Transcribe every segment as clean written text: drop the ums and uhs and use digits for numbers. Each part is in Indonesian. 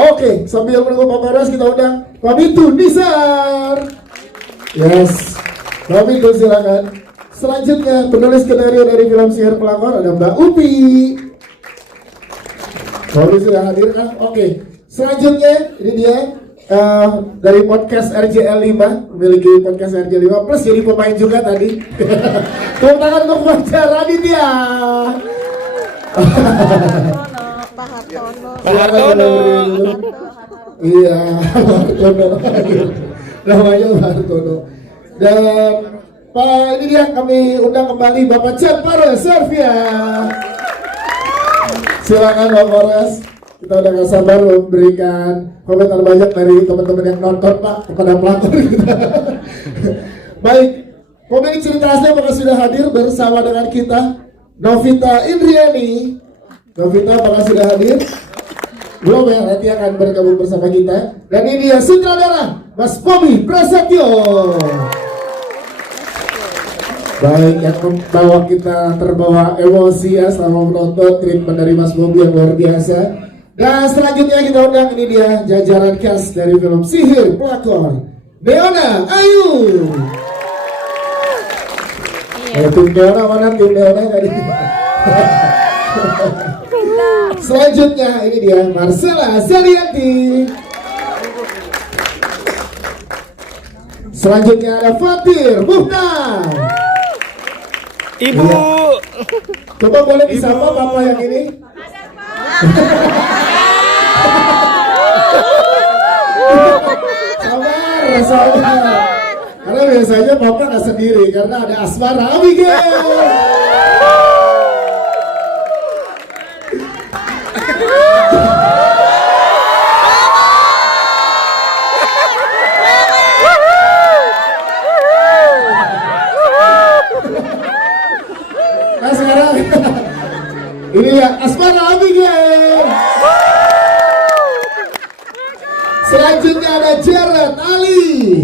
Oke, sambil menunggu Pak Baras kita undang Pak Bitu Nisar. Yes, Pak Bitu silakan. Selanjutnya penulis skenario dari film Sihir Pelakor ada Mbak Upi. Baru sudah hadir kan? Oke. Selanjutnya ini dia dari podcast RJL 5, memiliki podcast RJL 5 plus jadi pemain juga tadi. Tepuk tangan untuk Fajar Raditya. Pak Hartono. Iya, Hartono. Namanya Hartono. Dan Pak ini dia kami undang kembali Bapak Chan Pares Servia. Silakan Pak Pares. Kita udah gak sabar memberikan komentar banyak dari teman-teman yang nonton Pak kepada pelakor kita. Baik, pemilik cerita asli apakah sudah hadir bersama dengan kita? Novita Indriani. Novita apakah sudah hadir? Belum ya, nanti akan bergabung bersama kita. Dan ini dia sutradara Mas Bobby Prasetyo. Baik, yang membawa kita terbawa emosi ya selama menonton treatment dari Mas Bobby yang luar biasa. Dan selanjutnya kita undang ini dia jajaran cast dari film Sihir Pelakor, Deona Ayu. Tim Deona mana tim Deona tadi? Selanjutnya ini dia Marcella Zalianti. Selanjutnya ada Fatir Muhtar. Ibu. Iya. Coba boleh disapa Bapak yang ini? Sabar. Karena biasanya Bapak nggak sendiri karena ada Asmara Abigail. Nah sekarang ini ya Asmara Abigail. Selanjutnya ada Jared Ali.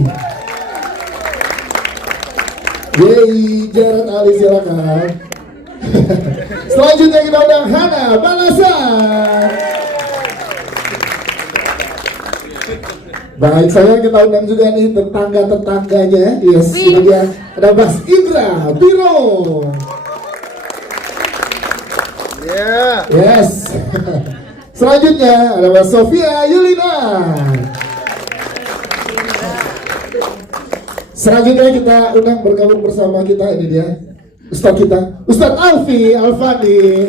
Yeay, Jared Ali silakan. Selanjutnya kita undang Hana Balasan. Baik, saya kita undang juga nih tetangga-tetangganya. Yes, ini dia ada Mas Indra Biro. Yes. Selanjutnya ada Mas Sofia Yulina. Selanjutnya kita undang bergabung bersama kita ini dia Ustadz kita, Ustadz Alfi Alfandi.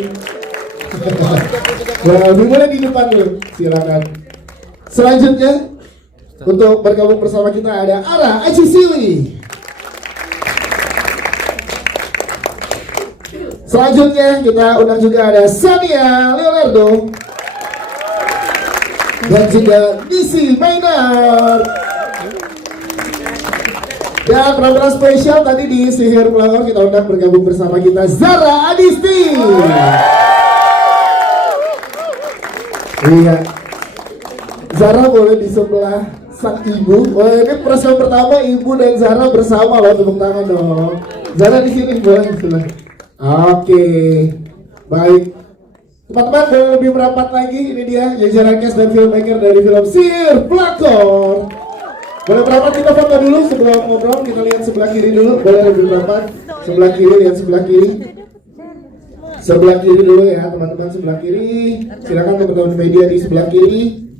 Alfi boleh di depan dulu, silakan. Selanjutnya untuk bergabung bersama kita ada Ara Acisili. Selanjutnya kita undang juga ada Sania Leonardo dan juga Nisi Mainar. Dan penampil spesial tadi di Sihir Pelakor kita undang bergabung bersama kita Zara Adisti. Iya, Zara boleh di sebelah sang ibu. Oh ini proses pertama ibu dan Zara bersama loh, tepuk tangan dong. Zara di sini boleh sebelah. Oke, baik. Teman-teman boleh lebih merapat lagi. Ini dia jajaran cast dan filmmaker dari film Sihir Pelakor. Boleh merapat, kita foto dulu sebelum ngobrol. Kita lihat sebelah kiri dulu. Boleh lebih merapat. Sebelah kiri, lihat sebelah kiri. Sebelah kiri dulu ya teman-teman, sebelah kiri. Silakan teman-teman media di sebelah kiri.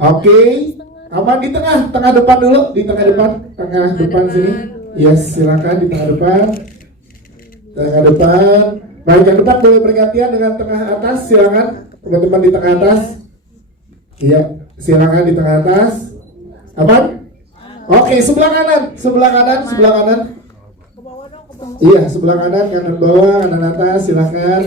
Oke, aman di tengah, tengah depan dulu, di tengah depan sini. Yes, silakan di tengah depan. Tengah depan. Baik, yang depan boleh bergantian dengan tengah atas, silakan teman-teman di tengah atas. Iya, silakan di tengah atas. Aman? Oke, sebelah kanan. Iya, sebelah kanan bawah, kanan atas, silakan.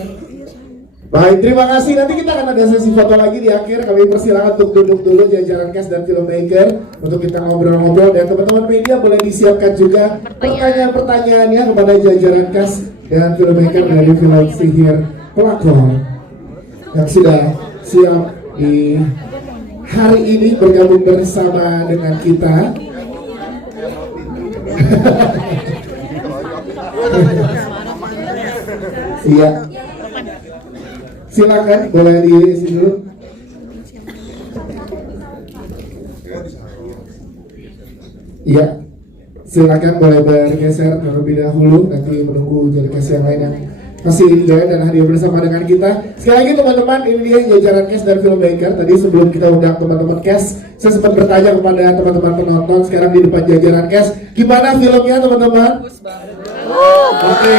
Baik, terima kasih. Nanti kita akan ada sesi foto lagi di akhir. Kami persilakan untuk duduk dulu jajaran cast dan filmmaker untuk kita ngobrol-ngobrol, dan teman-teman media boleh disiapkan juga pertanyaan-pertanyaannya kepada jajaran cast dan filmmaker dari film Sihir Pelakor yang sudah siap di hari ini bergabung bersama dengan kita. Iya. Silakan boleh di sini dulu. Iya, silakan boleh bergeser terlebih dahulu, nanti menunggu delegasi yang lain yang masih join dan hadir bersama dengan kita. Sekali lagi teman-teman, ini dia jajaran cast dan filmmaker. Tadi sebelum kita undang teman-teman cast, saya sempat bertanya kepada teman-teman penonton sekarang di depan jajaran cast, gimana filmnya teman-teman? Oke,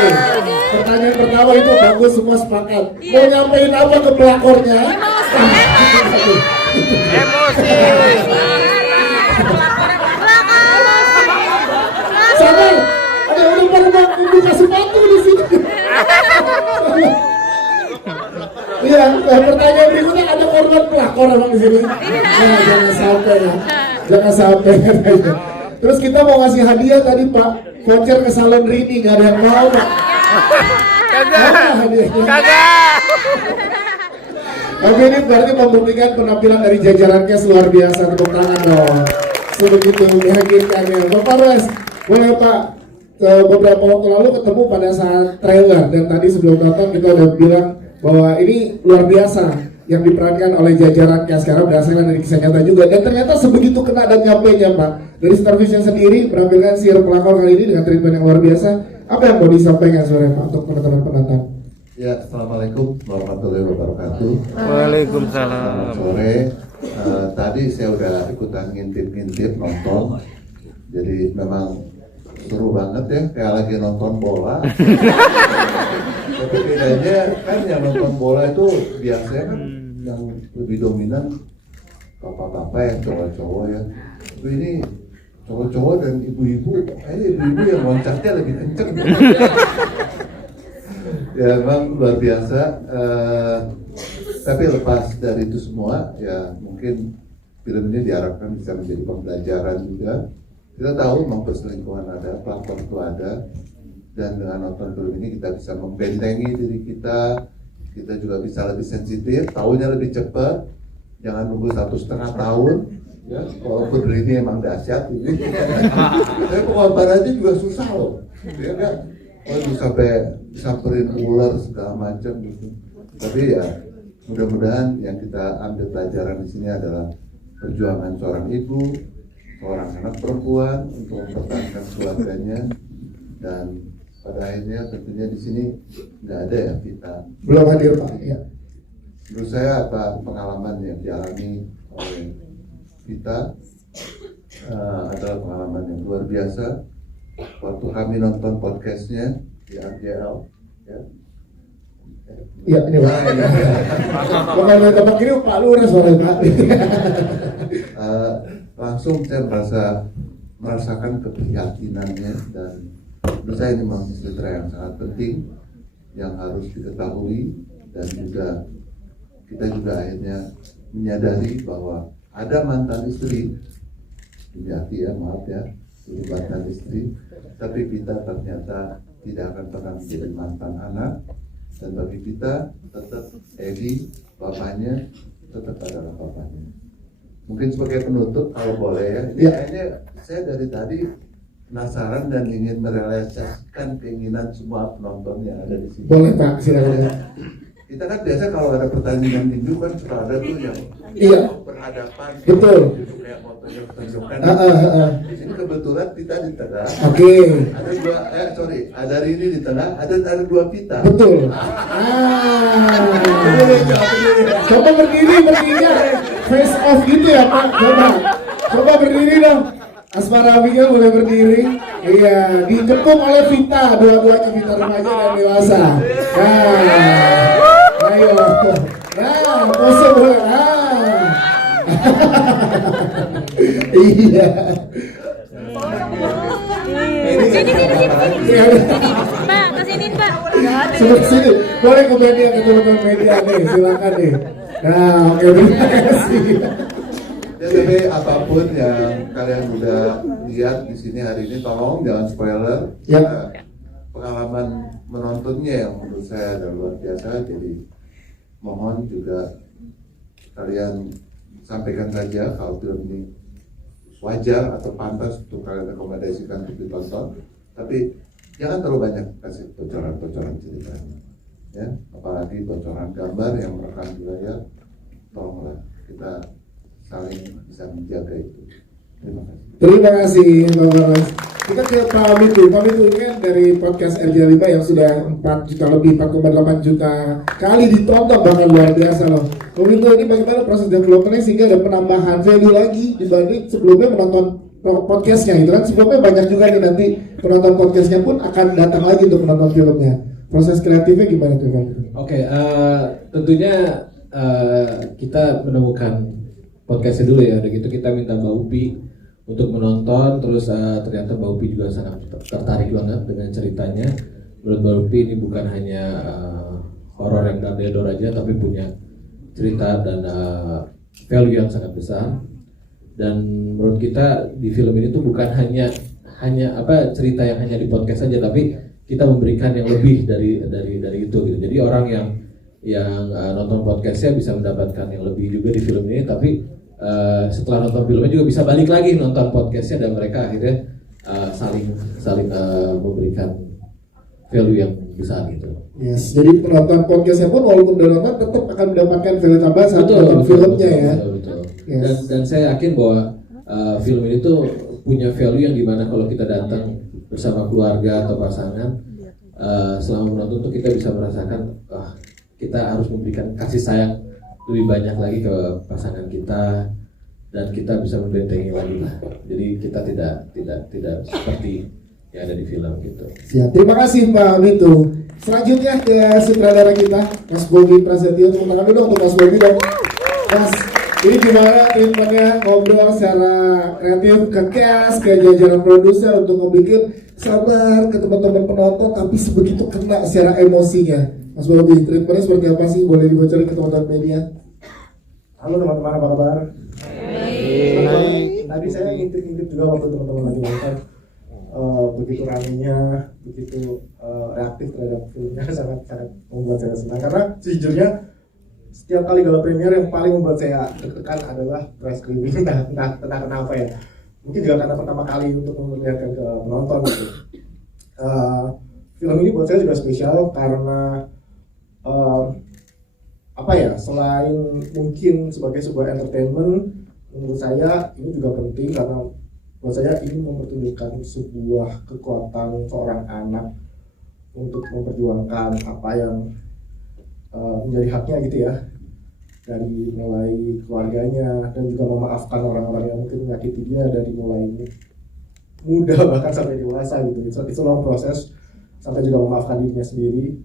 pertanyaan pertama itu bagus, semua sepakat. Mau nyampein apa ke pelakornya? Emosi. Sabar, ada udah pada buka sepatu di sini. Iya, pertanyaan berikutnya, ada korban pelakor emang di sini. Nah, jangan sampai ya, jangan sampai. Terus kita mau ngasih hadiah tadi Pak, voucher ke salon Rini, nggak ada yang mau Pak. Kagak. Oke, ini berarti membuktikan penampilan dari jajaran cast luar biasa. Tepuk tangan dong. Sebegitu meyakinkannya. Bapak Res, boleh Pak, beberapa waktu lalu ketemu pada saat trailer dan tadi sebelum nonton kita udah bilang bahwa ini luar biasa yang diperankan oleh jajaran cast karena berdasarkan dari kisah nyata juga, dan ternyata sebegitu kena dan nyampainya Pak. Dari Star Vision sendiri menampilkan si pelakor kali ini dengan treatment yang luar biasa. Apa yang mau disampaikan sebenarnya Pak untuk teman-teman penonton? Ya, assalamualaikum warahmatullahi wabarakatuh. Waalaikumsalam. Selamat sore. Tadi saya udah ikutan ngintip-ngintip nonton, jadi memang seru banget ya, kayak lagi nonton bola. Tapi bedanya kan yang nonton bola itu biasanya kan yang lebih dominan bapak-bapak yang cowok-cowok ya. Tapi ini cowok-cowok dan ibu-ibu, ibu-ibu yang loncatnya lebih kenceng. Ya memang luar biasa. Tapi lepas dari itu semua, ya mungkin film ini diharapkan bisa menjadi pembelajaran juga. Kita tahu memang perselingkuhan ada, pelakor itu ada, dan dengan nonton film ini kita bisa membentengi diri kita juga bisa lebih sensitif, tahunya lebih cepat, jangan nunggu 1,5 tahun, ya. Walaupun ini emang dahsyat ini, tapi pengorbanannya juga susah loh, ya kan? Waduh, sampai samperin ular segala macam gitu. Tapi ya mudah-mudahan yang kita ambil pelajaran di sini adalah perjuangan seorang ibu, seorang anak perempuan untuk mempertahankan keluarganya, dan pada akhirnya tentunya di sini nggak ada ya kita. Belum hadir Pak. Ya. Menurut saya apa pengalaman yang dialami oleh kita adalah pengalaman yang luar biasa. Waktu kami nonton podcastnya di RJL, ya. Iya, ini Pak. Bukan dari tempat kiri Pak Lurah soalnya Pak. Langsung saya merasakan keprihatinannya, dan menurut saya ini memang cerita yang sangat penting yang harus diketahui, dan juga kita juga akhirnya menyadari bahwa ada mantan istri, hati ya, maaf ya, ini mantan istri, tapi kita ternyata tidak akan pernah menjadi mantan anak, dan bagi kita tetap Edi, bapaknya tetap adalah bapaknya. Mungkin sebagai penutup kalau boleh ya, Ya. kayaknya saya dari tadi penasaran dan ingin merealisasikan keinginan semua penonton yang ada di sini. Boleh Pak, silakan. Kita kan biasa kalau ada pertandingan tinju kan suka ada tuh yang Iya. berhadapan, Betul. gitu, kayak motonya pertunjukan. Di sini kebetulan kita di tengah. Oke. Ada dua, ada Rini di tengah, ada dua pita. Betul. Coba berdiri face off gitu ya Pak. Coba berdiri dong. Asmara Abigail boleh berdiri. Iya, dikepung oleh Vita, dua-duanya Vita remaja dan dewasa. Nah, ayo. Nah, pose boleh. Iya. Sini. Mbak, kesini Mbak. Sini. Boleh ke media, ke teman-teman media nih, silakan nih. Nah, oke, terima kasih. Ya, tapi apapun yang kalian udah lihat di sini hari ini, tolong jangan spoiler. Ya. Pengalaman menontonnya yang menurut saya adalah luar biasa. Jadi mohon juga kalian sampaikan saja kalau film ini wajar atau pantas untuk kalian rekomendasikan untuk ditonton. Tapi jangan terlalu banyak kasih bocoran-bocoran ceritanya, ya. Apalagi bocoran gambar yang merekam wilayah. Tolonglah kita saling bisa menjaga itu. Terima kasih. Terima kasih Bang Barnas. Kita ke Pak Mitu. Pak Mitu ini kan dari podcast RJ5 yang sudah 4 juta lebih, 4,8 juta kali ditonton, bahkan luar biasa loh. Pak Mitu, ini bagaimana proses developmentnya sehingga ada penambahan value lagi dibanding sebelumnya menonton podcastnya gitu kan. Sebelumnya banyak juga nih, nanti penonton podcastnya pun akan datang lagi untuk menonton filmnya. Proses kreatifnya gimana tuh Pak Mitu? Oke, tentunya kita menemukan podcastnya dulu ya. Udah gitu kita minta Mbak Upi untuk menonton, terus ternyata Mbak Upi juga sangat tertarik banget dengan ceritanya. Menurut Mbak Upi ini bukan hanya horor yang dar-der aja, tapi punya cerita dan value yang sangat besar. Dan menurut kita di film ini tuh bukan hanya cerita yang hanya di podcast saja, tapi kita memberikan yang lebih dari itu gitu. Jadi orang yang nonton podcastnya bisa mendapatkan yang lebih juga di film ini, tapi setelah nonton filmnya juga bisa balik lagi nonton podcastnya, dan mereka akhirnya saling memberikan value yang besar gitu. Yes, jadi penonton podcastnya pun walaupun udah nonton tetap akan mendapatkan value tambahan saat nonton filmnya ya. Betul. Yes. Dan saya yakin bahwa film ini tuh punya value yang dimana kalau kita datang bersama keluarga atau pasangan, selama menonton tuh kita bisa merasakan kita harus memberikan kasih sayang lebih banyak lagi ke pasangan kita, dan kita bisa membentengi lagi lah. Jadi kita tidak seperti yang ada di film gitu. Siap, terima kasih Pak Mitu. Selanjutnya ke sutradara kita, Mas Bobi Prasetyo. Tepuk tangan dulu untuk Mas Bobi dong. Mas, ini gimana treatmentnya ngobrol secara kreatif ke cast, ke jajaran produser untuk membuat sabar ke teman-teman penonton, tapi sebegitu kena secara emosinya. Mas Bobi, treatmentnya seperti apa sih? Boleh dibocorin ke teman-teman media? Halo teman-teman, apa kabar? Tadi saya ngintip-ngintip juga waktu teman-teman lagi nonton. Begitu ramainya, begitu reaktif terhadap filmnya, sangat membuat saya senang. Karena sejujurnya setiap kali gala premier yang paling membuat saya deg-degan adalah press screening. Entah kenapa ya. Mungkin juga karena pertama kali untuk memperlihatkan ke penonton gitu. Film ini buat saya juga spesial karena selain mungkin sebagai sebuah entertainment, menurut saya ini juga penting karena buat saya ini mempertunjukkan sebuah kekuatan seorang anak untuk memperjuangkan apa yang menjadi haknya gitu ya, dari mulai keluarganya dan juga memaafkan orang-orang yang mungkin menyakiti dia dari mulai muda bahkan sampai dewasa gitu. It's a long proses, sampai juga memaafkan dirinya sendiri.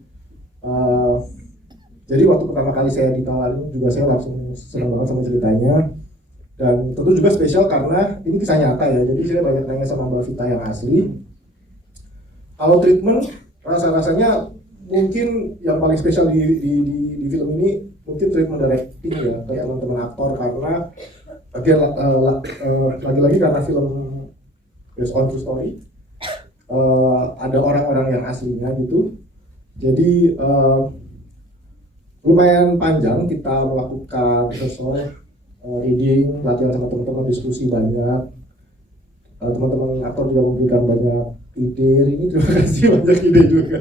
Jadi waktu pertama kali saya ditawarin juga saya langsung senang banget sama ceritanya, dan tentu juga spesial karena ini kisah nyata ya. Jadi saya banyak nanya sama Mbak Vita yang asli. Kalau treatment rasanya mungkin yang paling spesial di film ini mungkin treatment directing ya, kayak teman-teman aktor, karena lagi-lagi karena film based on true story, ada orang-orang yang aslinya gitu. Jadi lumayan panjang kita melakukan rehearsal, reading, latihan sama teman-teman, diskusi banyak. Teman-teman aktor juga memberikan banyak ide. Ini terima kasih banyak ide juga.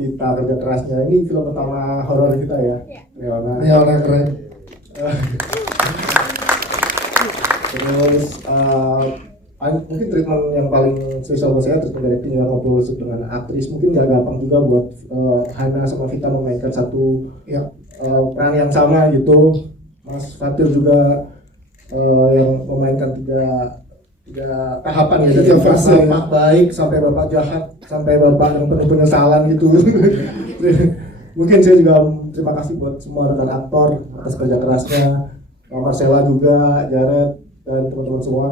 Vita kerja kerasnya. Ini film pertama horor kita ya. Leona keren. Terus mungkin treatment yang paling spesial buat saya treatment directing yang ngobrol dengan aktris. Mungkin gak gampang juga buat Hana sama Vita memainkan satu peran yang sama gitu. Mas Fatir juga yang memainkan tiga tahapan ya, dari bapak baik sampai bapak jahat sampai bapak yang penuh penyesalan gitu. Mungkin saya juga terima kasih buat semua rekan aktor atas kerja kerasnya, Marcella juga, Jared dan teman-teman semua.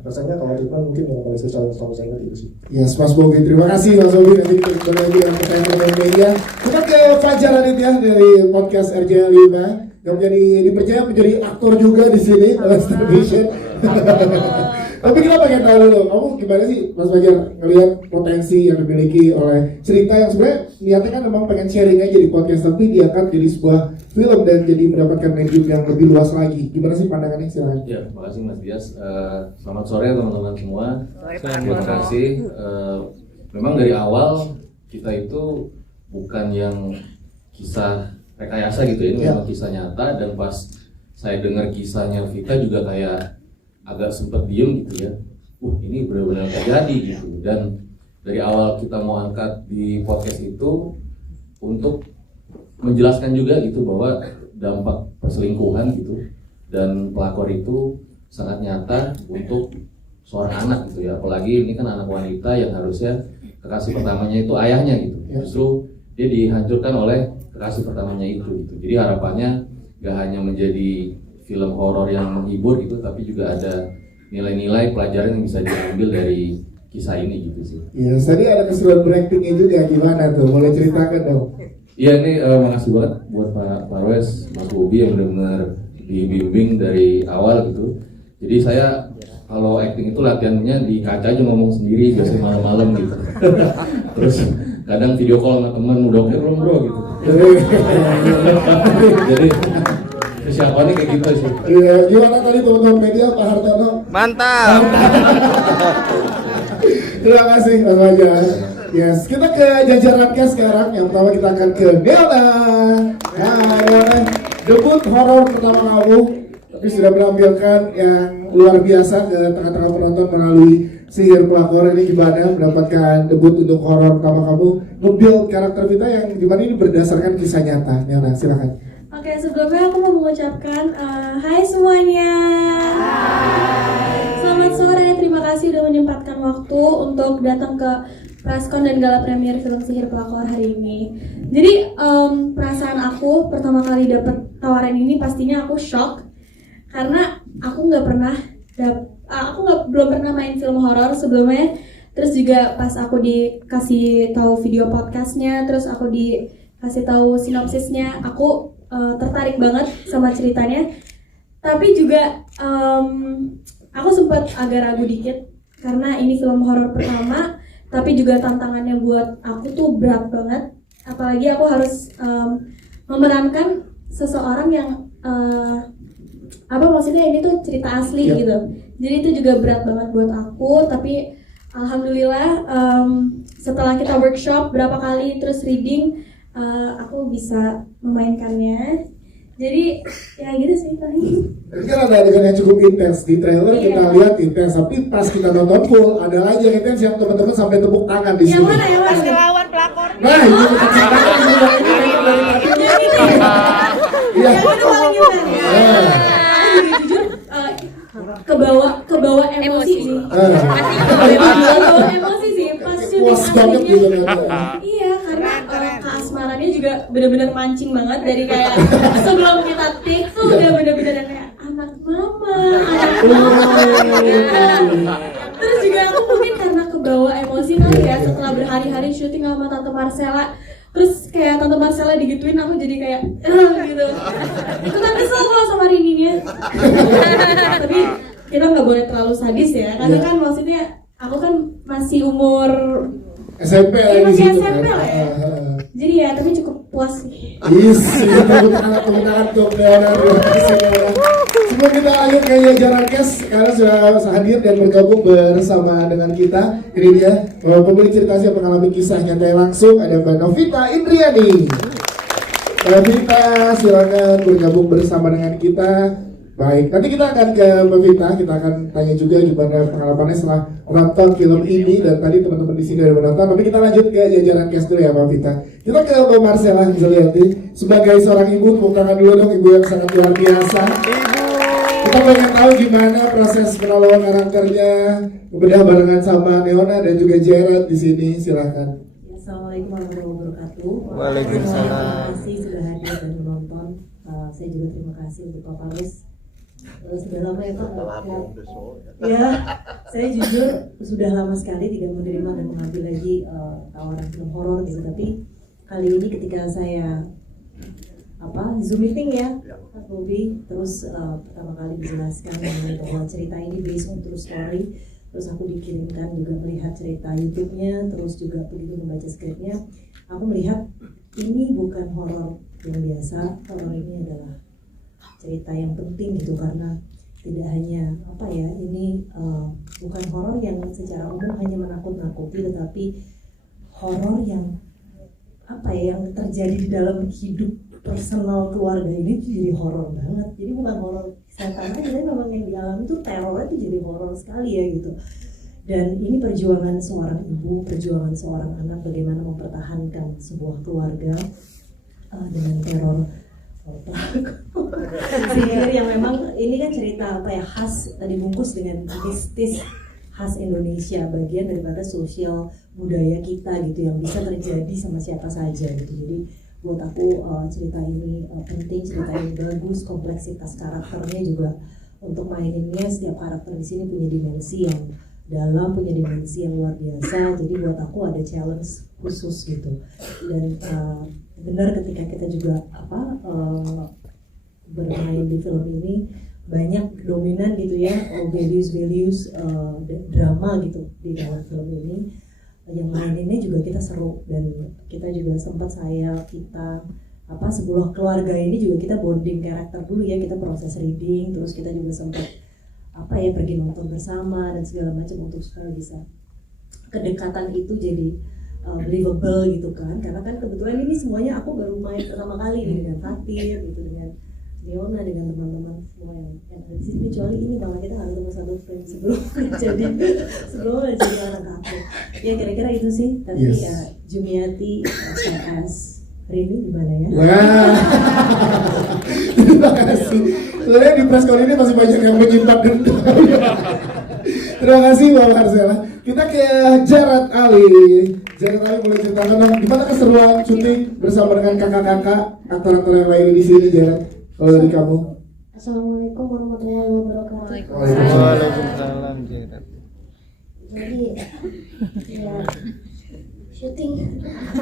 Rasanya kalau treatment mungkin yang paling spesial yang selalu saya ingat itu sih. Yes, Mas Bobi, terima kasih Mas Bobi. Nanti kita kembali lagi dengan pertanyaan media. Kita ke Fajar Aditya dari podcast RJ5 yang dipercaya menjadi aktor juga di sini oleh Star Vision. Tapi kita pengen tahu dulu, kamu gimana sih Mas Fajar ngelihat potensi yang dimiliki oleh cerita yang sebenarnya niatnya kan memang pengen sharing aja di podcast, tapi dia akan jadi sebuah film dan jadi mendapatkan medium yang lebih luas lagi. Gimana sih pandangannya? Silakan. Ya, terima kasih Mas Dias. Selamat sore teman-teman semua. Terima kasih. Memang dari awal kita itu bukan yang kisah rekayasa gitu ya, ini memang kisah nyata. Dan pas saya dengar kisahnya Vita juga kayak agak sempet diem gitu ya, ini benar-benar terjadi gitu. Dan dari awal kita mau angkat di podcast itu untuk menjelaskan juga gitu bahwa dampak perselingkuhan gitu dan pelakor itu sangat nyata untuk seorang anak gitu ya, apalagi ini kan anak wanita yang harusnya kekasih pertamanya itu ayahnya gitu, justru dia dihancurkan oleh kekasih pertamanya itu gitu. Jadi harapannya gak hanya menjadi film horor yang menghibur gitu, tapi juga ada nilai-nilai pelajaran yang bisa diambil dari kisah ini gitu sih. Iya, tadi ada keseruan beraktingnya juga, gimana tuh? Boleh ceritakan dong? Iya, ini makasih banget buat Pak Parwes, Mas Bobi yang benar-benar dibimbing dari awal gitu. Jadi saya kalau acting itu latihannya di kaca aja ngomong sendiri, biasanya malam-malam gitu. Terus kadang video call sama temen, udah oke belum bro gitu. Jadi persiapannya kayak gitu sih. Iya, gimana tadi teman-teman media, Pak Hartono? Mantap. Terima kasih Mas Fajar. Yes, kita ke jajaran cast sekarang. Yang pertama kita akan ke Neona. Nah, Neona, debut horor pertama kamu, tapi sudah menampilkan yang luar biasa ke tengah-tengah penonton melalui Sihir Pelakor. Ini gimana mendapatkan debut untuk horor pertama kamu, nge-build karakter Vita yang dimana ini berdasarkan kisah nyata. Neona, silakan. Oke, sebelumnya aku mau mengucapkan hai semuanya. Selamat sore, terima kasih udah menyempatkan waktu untuk datang ke Praskon dan Gala Premier Film Sihir Pelakor hari ini. Jadi perasaan aku pertama kali dapet tawaran ini pastinya aku shock, karena aku belum pernah main film horor sebelumnya. Terus juga pas aku dikasih tahu video podcastnya, terus aku dikasih tahu sinopsisnya, aku tertarik banget sama ceritanya. Tapi juga aku sempat agak ragu dikit karena ini film horor pertama, tapi juga tantangannya buat aku tuh berat banget. Apalagi aku harus memerankan seseorang yang maksudnya ini tuh cerita asli gitu. Jadi itu juga berat banget buat aku. Tapi alhamdulillah setelah kita workshop berapa kali terus reading, aku bisa memainkannya. Jadi ya gitu sih paling. Ini kan ada adegan yang cukup intens di trailer, kita lihat intens, tapi pas kita nonton full ada lagi yang intens yang teman-teman sampai tepuk tangan di sini. Yang mana? Pas ngelawan pelakor. Nah, itu kita ceritakan di sini dari tadi. Iya. Yang itu paling intens. Aku jujur kebawa emosi sih. Kebawa emosi sih pas syuting Puas banget gitu aslinya. Iya, karena keasmarannya juga benar-benar mancing banget dari kayak sebelum kita take tuh udah benar-benar kayak anak mama. Terus juga aku mungkin karena kebawa emosi kali ya, setelah berhari-hari syuting sama Tante Marcella. Terus kayak Tante Marcella digituin, aku jadi kayak gitu. Ikutan kesel kalau sama Rininya. Tapi kita nggak boleh terlalu sadis ya, karena kan maksudnya aku kan masih umur SMP lah di masih situ SMP kan. lah ya. Jadi ya, tapi cukup puas sih. Yes, tepuk tangan untuk Neona. Sebelum kita lanjut ke jajaran cast, karena sudah hadir dan bergabung bersama dengan kita. Ini dia pemilik cerita yang mengalami kisah nyata langsung, ada Mbak Novita Indriani. Mbak Novita, silakan bergabung bersama dengan kita. Baik, nanti kita akan ke Mbak Vita, kita akan tanya juga gimana pengalamannya setelah menonton film ini, dan tadi teman-teman di sini udah menonton. Tapi kita lanjut ke jajaran cast dulu ya Mbak Vita. Kita ke Mbak Marcella Zalianti, sebagai seorang ibu, tepuk tangan dulu dong, ibu yang sangat luar biasa. Kita pengen tahu gimana proses pengelolaan karakternya, bedah barengan sama Neona dan juga Gerard di sini, silakan. Assalamualaikum warahmatullahi wabarakatuh. Waalaikumsalam. Terima kasih sudah hadir dan menonton. Saya juga terima kasih untuk Pak Parwes. Sudah lama ya Pak. Ya, saya jujur sudah lama sekali tidak menerima dan mengambil lagi tawaran film horor gitu. Tapi kali ini ketika saya Zoom meeting ya, Pak Bobi, terus pertama kali dijelaskan mengenai bahwa cerita ini based on true story. Terus aku dikirimkan juga melihat cerita YouTube-nya, terus juga begitu membaca skripnya, aku melihat ini bukan horor yang biasa. Horor ini adalah cerita yang penting gitu, karena tidak hanya ini bukan horor yang secara umum hanya menakut-nakuti, tetapi horor yang yang terjadi di dalam hidup personal keluarga ini tuh jadi horor banget. Jadi bukan horor setan aja, tapi memang yang dialami tuh terornya tuh jadi horor sekali ya gitu. Dan ini perjuangan seorang ibu, perjuangan seorang anak bagaimana mempertahankan sebuah keluarga dengan teror sihir yang memang ini kan cerita apa ya, khas dibungkus dengan mistis khas Indonesia, bagian daripada sosial budaya kita gitu yang bisa terjadi sama siapa saja gitu. Jadi buat aku cerita ini penting, cerita ini bagus, kompleksitas karakternya juga untuk maininnya setiap karakter di sini punya dimensi yang dalam, punya dimensi yang luar biasa. Jadi buat aku ada challenge khusus gitu. Dan benar ketika kita juga bermain di film ini banyak dominan gitu ya, values drama gitu di dalam film ini. Yang maininnya juga kita seru, dan kita juga sempat kita sebuah keluarga ini juga kita bonding karakter dulu ya, kita proses reading, terus kita juga sempat pergi nonton bersama dan segala macam untuk supaya bisa kedekatan itu jadi believable gitu kan. Karena kan kebetulan ini semuanya aku baru main pertama kali nih, dengan Fatir gitu, dengan Leona, dengan teman-teman semua yang ada di sini, kecuali ini malah kita nggak ketemu satu frame sebelum jadi anak aku. Ya kira-kira itu sih. Tapi ya Jumiati vs Rini gimana ya? Wah, terima kasih. Sebenarnya di press con ini masih banyak yang menyimpan dendam. Terima kasih Mbak Marcella. Kita ke Jared Ali. Jared Ali boleh ceritakan dong, gimana keseruan syuting bersama dengan kakak-kakak aktor-aktor yang lain di sini, Jared? Kalau dari kamu. Assalamualaikum warahmatullahi wabarakatuh. Waalaikumsalam. Jadi ya, syuting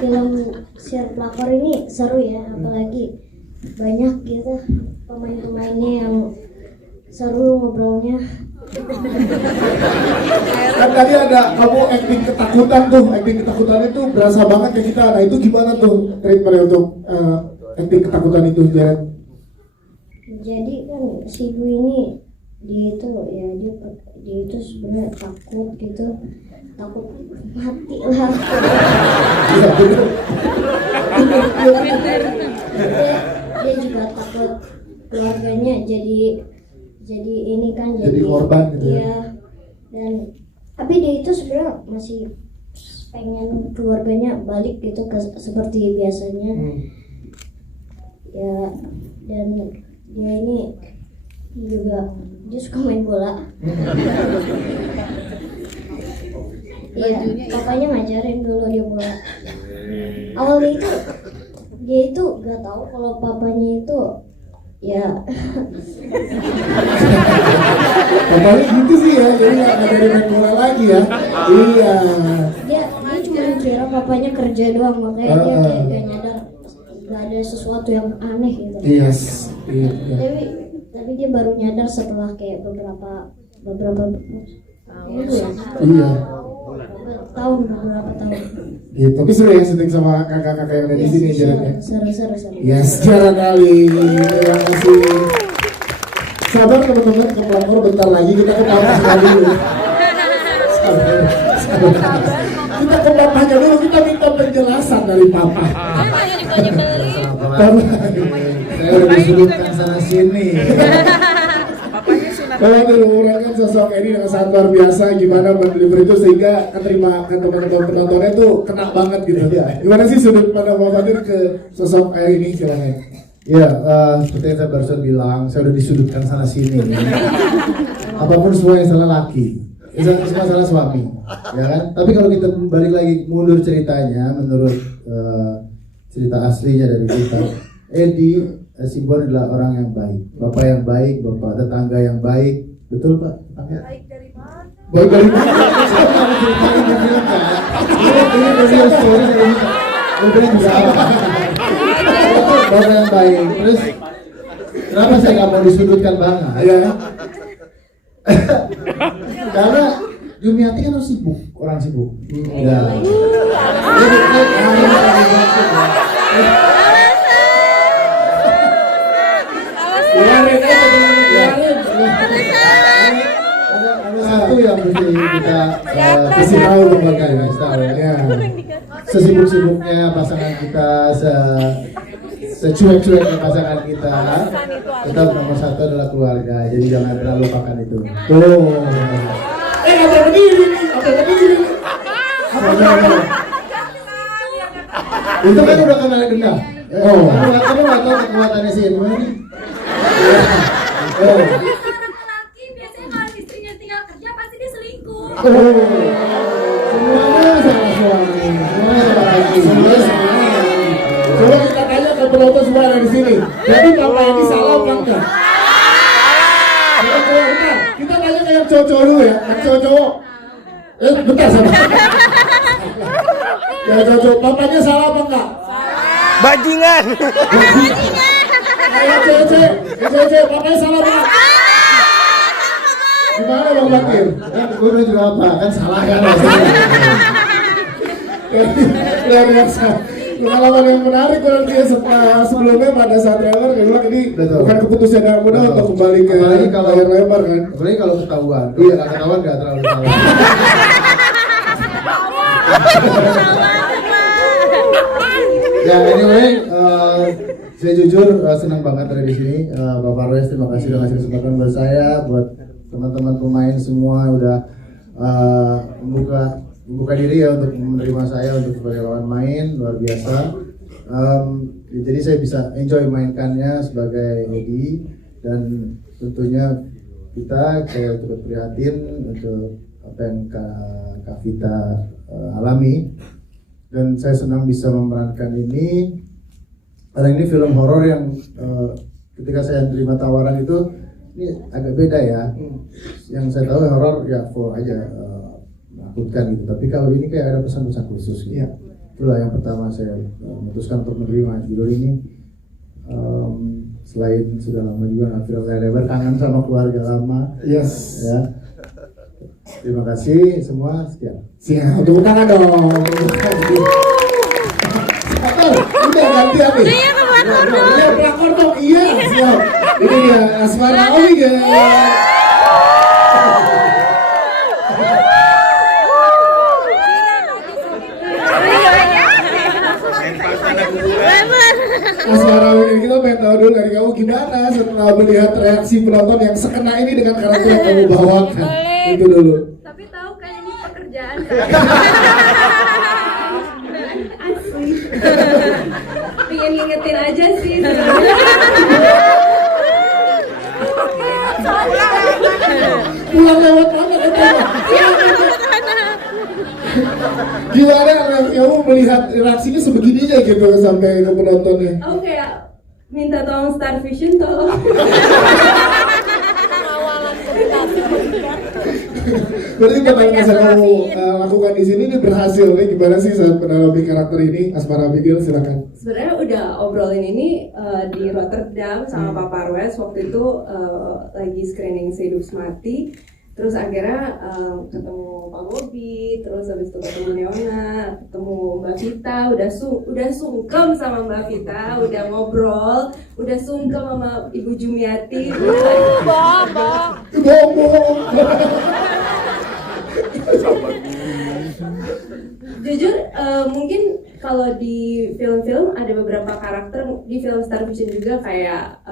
film Siar Pelakor ini seru ya, apalagi banyak gitu pemain-pemainnya yang seru ngobrolnya. Kan tadi ada kamu acting ketakutan itu berasa banget ke kita. Nah itu gimana tuh treatmentnya untuk acting ketakutan itu, Jared? Jadi kan si ibu ini dia itu sebenarnya takut gitu, takut mati lah. dia juga takut keluarganya jadi ini kan jadi korban gitu ya. Dan tapi dia itu sebenarnya masih pengen keluarganya balik gitu seperti biasanya. Ya, dan dia ini juga dia suka main bola. Iya, papanya ngajarin dulu dia bola. Awalnya dia itu gak tahu kalau papanya itu ya Papanya gitu sih ya, jadi gak ngajarin main bola lagi ya. Iya. Dia cuma kira papanya kerja doang, makanya dia kayak gak nyadar gak ada sesuatu yang aneh gitu. Yes. Iya. Tapi dia baru nyadar setelah kayak beberapa Iya. Tahun. Gitu. Tapi seru ya syuting sama kakak-kakak yang ada di sini, Jared ya. Seru. Yes, Jared kali. Terima kasih. Sabar teman-teman, ke pelakor bentar lagi kita ke papanya dulu. Sabar. Kita ke papanya dulu, kita minta penjelasan dari papa. Saya udah disudutkan sana sini. Mengurangkan sosok Edi dengan sangat luar biasa, gimana mendeliver itu sehingga keterima teman-teman penontonnya tuh kena banget gitu. Gimana sih sudut pada Pak Fatir ke sosok ini, silakan. Ya, seperti yang saya barusan bilang, saya udah disudutkan sana sini. Apapun semua yang salah laki, semua salah suami, ya kan? Tapi kalau kita balik lagi mundur ceritanya, menurut cerita aslinya dari kita, Edi Sibuan adalah orang yang baik, bapak yang baik, bapak tetangga yang baik, betul Pak? Baik dari mana? Baik dari mana? Ini real story dari udah bisa apa? Bapak yang baik. Terus kenapa saya nggak mau disudutkan banget? Ya. Karena Jumiati kan harus sibuk, orang sibuk. Ya. Satu yang mesti kita kasih tahu kepada ya. Sesibuk-sibuknya pasangan kita, secuek-cueknya pasangan kita, tetap nomor satu adalah keluarga. Jadi jangan pernah lupakan itu. Tuh. Apa berdiri nih? Apa berdiri nih? Apa? Itu kan udah kenal dendam. Oh, kamu nggak tahu kekuatannya sih ini. Oh. Laki biasanya kalau istrinya tinggal kerja pasti dia selingkuh. Semuanya salah suami. Semuanya salah laki. Semuanya salah. Coba kita tanya ke penonton semua ada di sini. Jadi papa ini salah apa enggak? Kita tanya ke yang cowok-cowok dulu ya. Yang cowok-cowok. Bentar sama. Yang cowok, papanya salah apa enggak? Bajingan. Ayo cewek-cewek, papanya salah apa? Gimana Bang Bakir? Gue udah juga apa? Kan salah kan? Luar biasa. Pengalaman yang menarik berarti ya sebelumnya pada saat trailer dia bilang ini bukan keputusan yang mudah untuk kembali ke layar lebar kan? Apalagi kalau ketahuan. Iya, kalau ketahuan nggak terlalu tahu. Ya anyway, saya jujur senang banget ada di sini. Bapak Royes, terima kasih sudah ngasih kesempatan buat saya, buat teman-teman pemain semua udah membuka diri ya untuk menerima saya untuk sebagai lawan main, luar biasa. Jadi saya bisa enjoy mainkannya sebagai Edi, dan tentunya saya turut prihatin untuk apa yang Kak Vita alami, dan saya senang bisa memerankan ini. Karena ini film horor yang ketika saya terima tawaran itu ini agak beda ya. Yang saya tahu horor ya full aja menakutkan gitu. Tapi kalau ini kayak ada pesan-pesan khusus gitu. Ya. Itulah yang pertama saya memutuskan untuk menerima judul ini. Selain sudah lama juga nggak film layar lebar, kangen sama keluarga lama. Yes. Ya. Terima kasih semua. Sekian. Siap. Tepuk tangan dong. Udah gantian nih. Iya pelakor dong. Iya pelakor dong. Iya. Siap. Ini dia Asmara Oli ya. Asmara Oli, kita pengen tahu dulu dari kamu gimana setelah melihat reaksi penonton yang sekena ini dengan karakter yang kamu bawakan. Itu dulu. Tapi tahu kan ini pekerjaan. Pengen ngingetin aja sih. Pulang lewat mana itu? Gimana kamu melihat reaksinya sebegininya gitu sampai ke penontonnya? Aku kayak minta tolong Star Vision tolong. Berarti apa yang bisa kamu lakukan di sini ini berhasil nih, gimana sih saat mendalami karakter ini? Asmara Abigail silakan. Sebenarnya udah obrolin ini di Rotterdam sama Papa Royes waktu itu lagi screening Sehidup Semati. Terus akhirnya ketemu Pak Bobi, terus habis itu ketemu Leona, ketemu Mbak Vita, udah sungkem sama Mbak Vita, udah ngobrol, udah sungkem sama Ibu Jumiati. Jujur, mungkin kalau di film-film ada beberapa karakter di film Star Vision juga kayak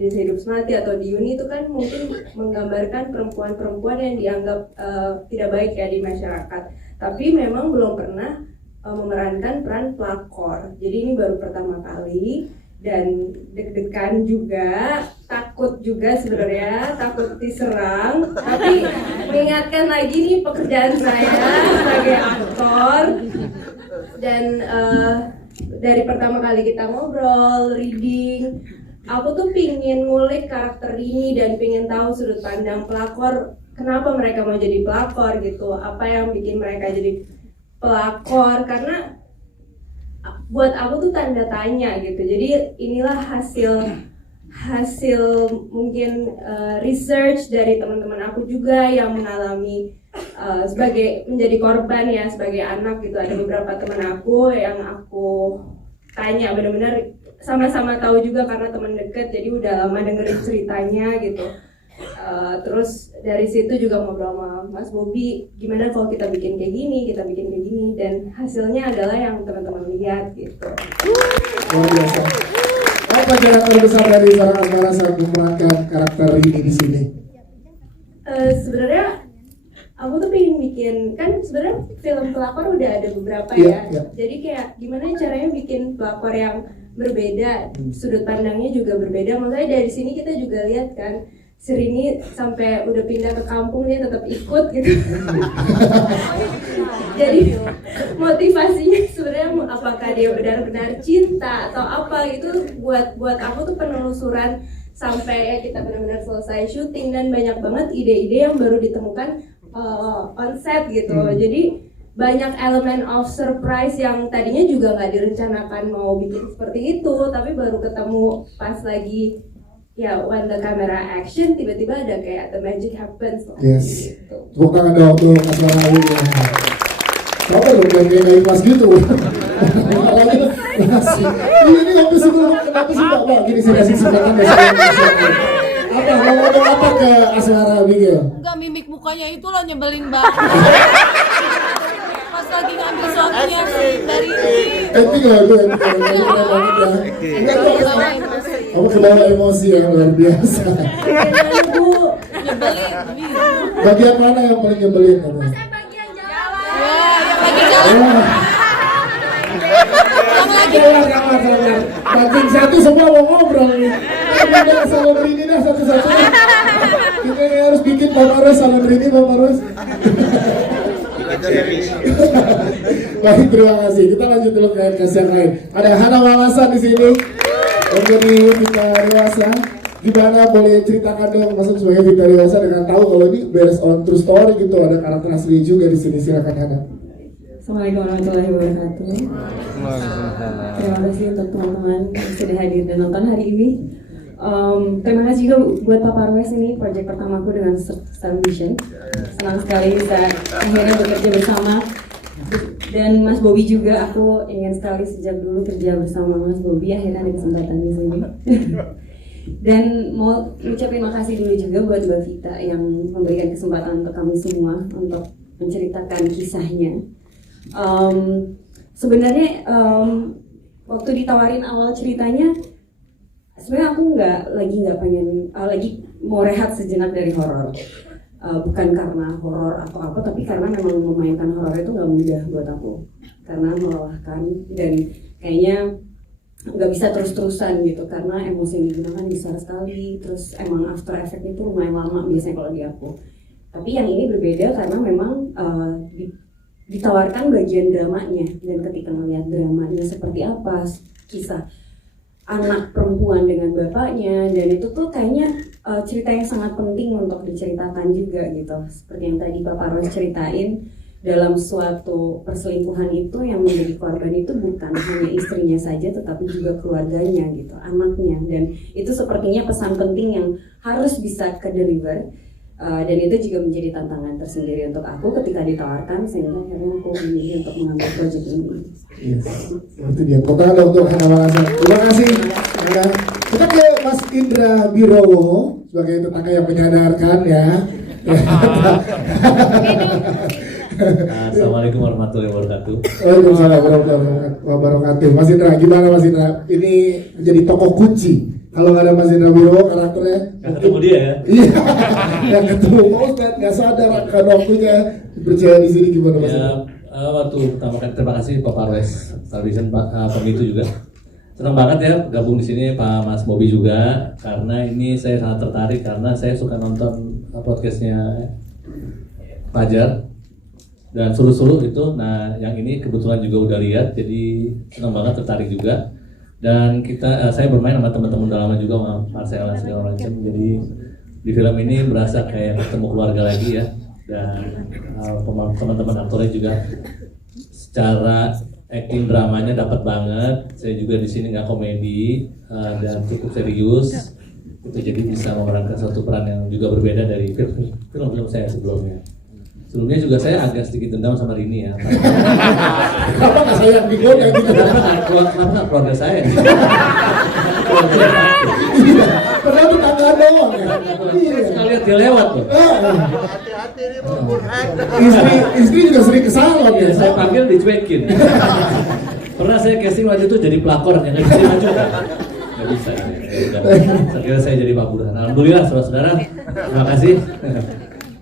di Sehidup Semati atau di Uni itu kan mungkin menggambarkan perempuan-perempuan yang dianggap tidak baik ya di masyarakat. Tapi memang belum pernah memerankan peran pelakor. Jadi ini baru pertama kali dan deg-degan juga, takut juga sebenarnya, takut diserang. Tapi mengingatkan lagi nih pekerjaan saya sebagai aktor. Dan dari pertama kali kita ngobrol, reading, aku tuh pingin ngulik karakter ini dan pingin tahu sudut pandang pelakor, kenapa mereka mau jadi pelakor gitu, apa yang bikin mereka jadi pelakor, karena buat aku tuh tanda tanya gitu. Jadi inilah hasil mungkin research dari teman-teman aku juga yang mengalami sebagai menjadi korban ya, sebagai anak gitu. Ada beberapa teman aku yang aku tanya, benar-benar sama-sama tahu juga karena teman dekat, jadi udah lama dengerin ceritanya gitu. Terus dari situ juga ngobrol sama Mas Bobi, gimana kalau kita bikin kayak gini, dan hasilnya adalah yang teman-teman lihat gitu. Luar biasa. Apa jarak terbesar dari seorang Asmara saat memerankan karakter ini di sini? Sebenarnya aku tuh pengen bikin, kan sebenarnya film pelakor udah ada beberapa Iya, ya. iya. Jadi kayak gimana caranya bikin pelakor yang berbeda, sudut pandangnya juga berbeda. Makanya dari sini kita juga lihat kan, Serini sampai udah pindah ke kampung dia tetap ikut gitu. Jadi motivasinya sebenarnya apakah dia benar-benar cinta atau apa itu buat aku tuh penelusuran sampai ya kita benar-benar selesai syuting, dan banyak banget ide-ide yang baru ditemukan on set gitu. Jadi banyak elemen of surprise yang tadinya juga nggak direncanakan mau bikin seperti itu, tapi baru ketemu pas lagi ya when the camera action, tiba-tiba ada kayak the magic happens lah. Yes. Gitu. Tepuk tangan dong untuk Asmara ini. Kenapa lu jangan kayak gak ikhlas gitu? Ini ngopi sebelum kenapa sih Mbak? Gini sih kasih kesempatan ya. Apa mau ngomong apa ke Asmara Bigel? Enggak, mimik mukanya itu loh nyebelin banget. Pas lagi ngambil shotnya dari Acting lah itu, acting banget ya. Kamu kebawa emosi yang luar biasa. nyebelin. Bagian mana yang paling nyebelin kamu? Jangan. Makin satu semua mau ngobrol nih. Kita salon ini dah satu-satu. Kita harus bikin Paparus salon ini Paparus. Baik, terima kasih. Kita lanjut dulu ke kes yang lain. Ada Hana Walasan di sini. Menjadi Vita Dewasa. Gimana boleh ceritakan dong masuk sebagai Vita Dewasa dengan tahu kalau ini based on true story gitu, ada karakter asli juga di sini. Silakan Hana. Assalamualaikum warahmatullahi wabarakatuh. Terima kasih untuk teman-teman yang sudah hadir dan nonton hari ini. Terima kasih juga buat Papa Rues, ini proyek pertamaku dengan Star Vision. Senang sekali bisa akhirnya bekerja bersama. Dan Mas Bobi juga, aku ingin sekali sejak dulu kerja bersama Mas Bobi, akhirnya ada kesempatan di sini. Dan mau ucapin makasih dulu juga buat Mbak Vita yang memberikan kesempatan untuk kami semua untuk menceritakan kisahnya. Sebenarnya waktu ditawarin awal ceritanya, sebenarnya aku nggak pengen lagi mau rehat sejenak dari horor. Bukan karena horor atau apa, tapi karena memang memainkan horor itu nggak mudah buat aku, karena melelahkan dan kayaknya nggak bisa terus-terusan gitu, karena emosi yang digunakan besar sekali, terus emang after effect itu lumayan lama biasanya kalau di aku. Tapi yang ini berbeda karena memang ditawarkan bagian dramanya, dan ketika melihat dramanya seperti apa, kisah anak perempuan dengan bapaknya, dan itu tuh kayaknya cerita yang sangat penting untuk diceritakan juga gitu. Seperti yang tadi Bapak Ros ceritain, dalam suatu perselingkuhan itu yang menjadi korban itu bukan hanya istrinya saja, tetapi juga keluarganya gitu, anaknya, dan itu sepertinya pesan penting yang harus bisa ke-deliver. Dan itu juga menjadi tantangan tersendiri untuk aku ketika ditawarkan, sehingga akhirnya aku memilih untuk mengambil proyek ini. Yes, itu dia. Total untuk Hana Walasan. Terima kasih. Kita ke Mas Indra Birowo sebagai tetangga yang menyadarkan ya. Assalamualaikum warahmatullahi wabarakatuh. Waalaikumsalam warahmatullahi wabarakatuh. Mas Indra, gimana Mas Indra? Ini menjadi tokoh kunci. Kalau nggak ada Mas Indra Birowo karakternya Gak ketemu dia ya? Iya, nggak ketemu. Mau nggak sadar akan waktunya percaya di sini, gimana Mas Indra? Waktu pertama kali, terima kasih Pak Parwes, Salvation Pak Pemitu juga. Senang banget ya gabung di sini Pak Mas Bobi juga, karena ini saya sangat tertarik karena saya suka nonton podcastnya Fajar dan Sulu-Sulu itu. Nah yang ini kebetulan juga udah lihat, jadi senang banget, tertarik juga. Dan saya bermain sama teman-teman udah lama juga, sama Marcella segala macam. Jadi di film ini berasa kayak ketemu keluarga lagi ya. Dan teman-teman aktornya juga secara acting dramanya dapat banget. Saya juga di sini nggak komedi dan cukup serius. Itu jadi bisa memerankan satu peran yang juga berbeda dari film-film saya sebelumnya. Sebelumnya juga saya agak sedikit dendam sama Rini ya. Kenapa nggak sayang digoda gitu? Kenapa nggak keluarga saya? Iya, padahal tetangga doang ya. Iya. Sekali lihat dia lewat tuh. Hati-hati nih Bu. Istri juga sering ke salon ya. Saya panggil dicuekin. Pernah saya casting waktu itu jadi pelakor yang nggak bisa maju. Nggak bisa. Saya kira saya jadi Pak Burhan. Alhamdulillah saudara-saudara. Terima kasih.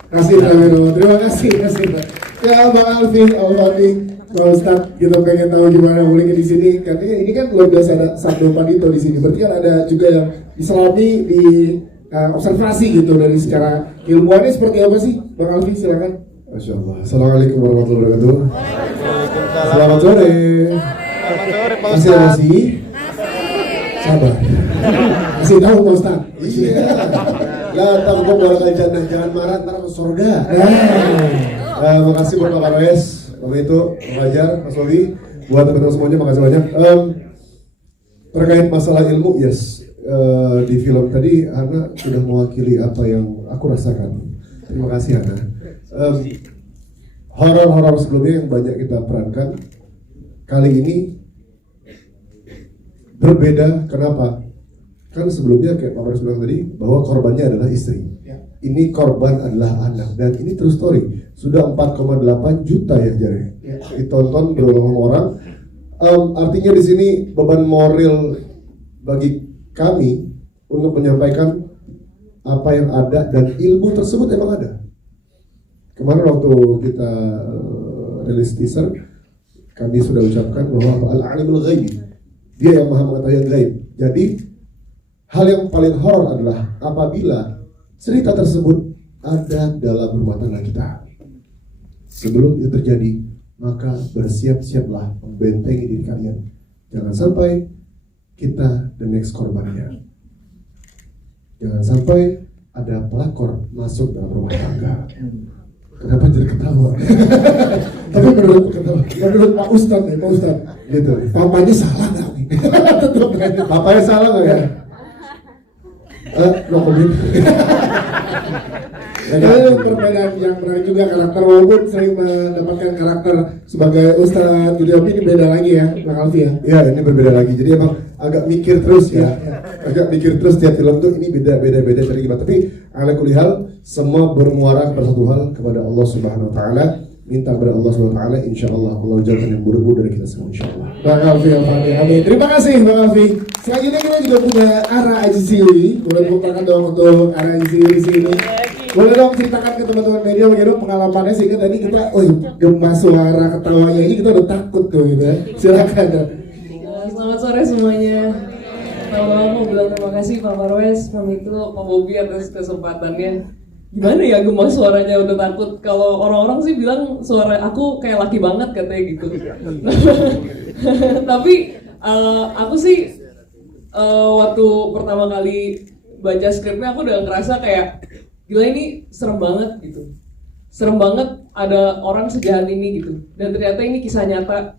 Terima kasih. Ya Bang Alvin, Pak Ustadz, kita pengen tahu gimana mulainya di sini. Katanya ini kan luar biasa ada Sabdo Pandito di sini. Berarti kan ada juga yang islami di observasi gitu dari secara ilmuannya seperti apa sih, Bang Alvin? Silakan. Masya Allah. Assalamualaikum warahmatullahi wabarakatuh. Selamat sore. Masih emosi? Sabar. Kasih tahu Pak Ustadz. Iya. Ya takut boleh jangan marah ntar ke surga. Makasih buat Pak Parwes, Pak itu, Pak Fajar, Mas Logi, buat teman-teman semuanya makasih banyak. Terkait masalah ilmu, yes, di film tadi Hana sudah mewakili apa yang aku rasakan. Terima kasih Hana. Horor-horor sebelumnya yang banyak kita perankan, kali ini berbeda. Kenapa? Kan sebelumnya kayak Pak Faris bilang tadi bahwa korbannya adalah istri. Ini korban adalah anak dan ini true story. Sudah 4,8 juta ya Jare. Ditonton berulang orang. Artinya di sini beban moral bagi kami untuk menyampaikan apa yang ada dan ilmu tersebut emang ada. Kemarin waktu kita rilis teaser, kami sudah ucapkan bahwa al-alimul ghaib, dia yang maha mengetahui yang gaib. Jadi hal yang paling horor adalah apabila cerita tersebut ada dalam rumah tangga kita. Sebelum itu terjadi, maka bersiap-siaplah membentengi diri kalian. Jangan sampai kita the next korbannya. Jangan sampai ada pelakor masuk dalam rumah tangga. Kenapa jadi ketawa? Tapi menurut Pak Ustadz nih, Pak Ustadz, Gitu. papanya salah nggak nih? Papanya salah nggak ya? No comment. Itu perbedaan yang menarik juga karakter, walaupun sering mendapatkan karakter sebagai ustadz gitu, tapi ini beda lagi ya, Bang Alfi ya. Ya ini berbeda lagi. Jadi emang agak mikir terus ya. Agak mikir terus tiap film tuh ini beda cari gimana. Tapi ala kulli hal semua bermuara kepada satu hal, kepada Allah Subhanahu Wa Taala. Minta kepada Allah Subhanahu Wa Taala, insyaallah Allah jauhkan yang buruk-buruk dari kita semua insyaallah. Bang Alfi, amin. Terima kasih Bang Alfi. Selanjutnya kita juga punya Ara Ajisili. Boleh tepuk tangan dong untuk Ara Ajisili di sini. Boleh dong ceritakan ke teman-teman media bagaimana pengalamannya, sehingga tadi kita, gemah suara ketawanya ini kita udah takut tuh gitu ya. Silakan. Selamat sore semuanya. Pertama mau bilang terima kasih Pak Parwes, Pak Mitu, Pak Bobi atas kesempatannya. Gimana ya gemah suaranya udah takut. Kalau orang-orang sih bilang suara aku kayak laki banget katanya gitu. Tapi aku sih waktu pertama kali baca skripnya aku udah ngerasa kayak gila ini serem banget gitu. Serem banget ada orang sejahat ini gitu. Dan ternyata ini kisah nyata.